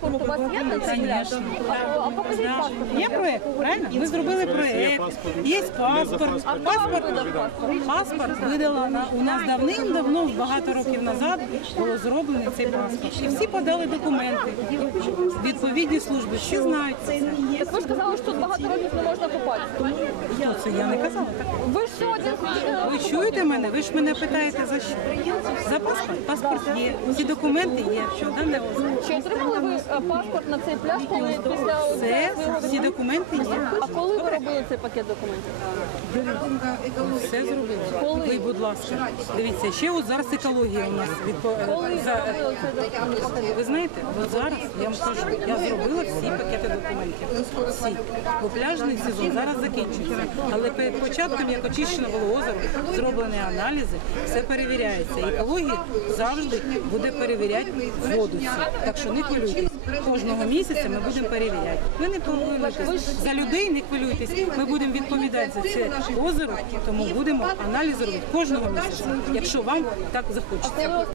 Паспорт у вас є пляж? А, покажіть паспорт. Є проект, правильно? Ми зробили проект, є паспорт. Паспорт, паспорт? видала на у нас давним-давно, багато років назад, було зроблений цей паспорт. І всі подали документи. Відповідні служби, всі знають це. Так ви ж казали, що тут багато років не можна купати. Хто це? Я не казала. так. Ви ж сьогодні Ви чуєте мене? Ви ж мене питаєте за що? За паспорт? Паспорт є, всі документи є. Що дане чи отримали ви паспорт на цей пляж, коли після Все, всі документи є. А коли ви робили цей пакет документів? Все зробили. Коли? Ви, будь ласка, дивіться, ще от зараз екологія у нас відпо- Коли ви за робили цей документ? ви знаєте, от зараз я вам кажу, я зробила всі пакети документів. Всі. Бо пляжний сезон зараз закінчиться. Але перед початком, як очищено було озеро, зроблені аналізи, все перевіряється. Екологія завжди буде перевіряти воду. Так що не хвилюйтесь. Кожного місяця ми будемо перевіряти. Ви не хвилюйтесь. За людей не хвилюйтесь. Ми будемо відповідати за це озеро, тому будемо аналіз робити кожного місяця, якщо вам так захочеться.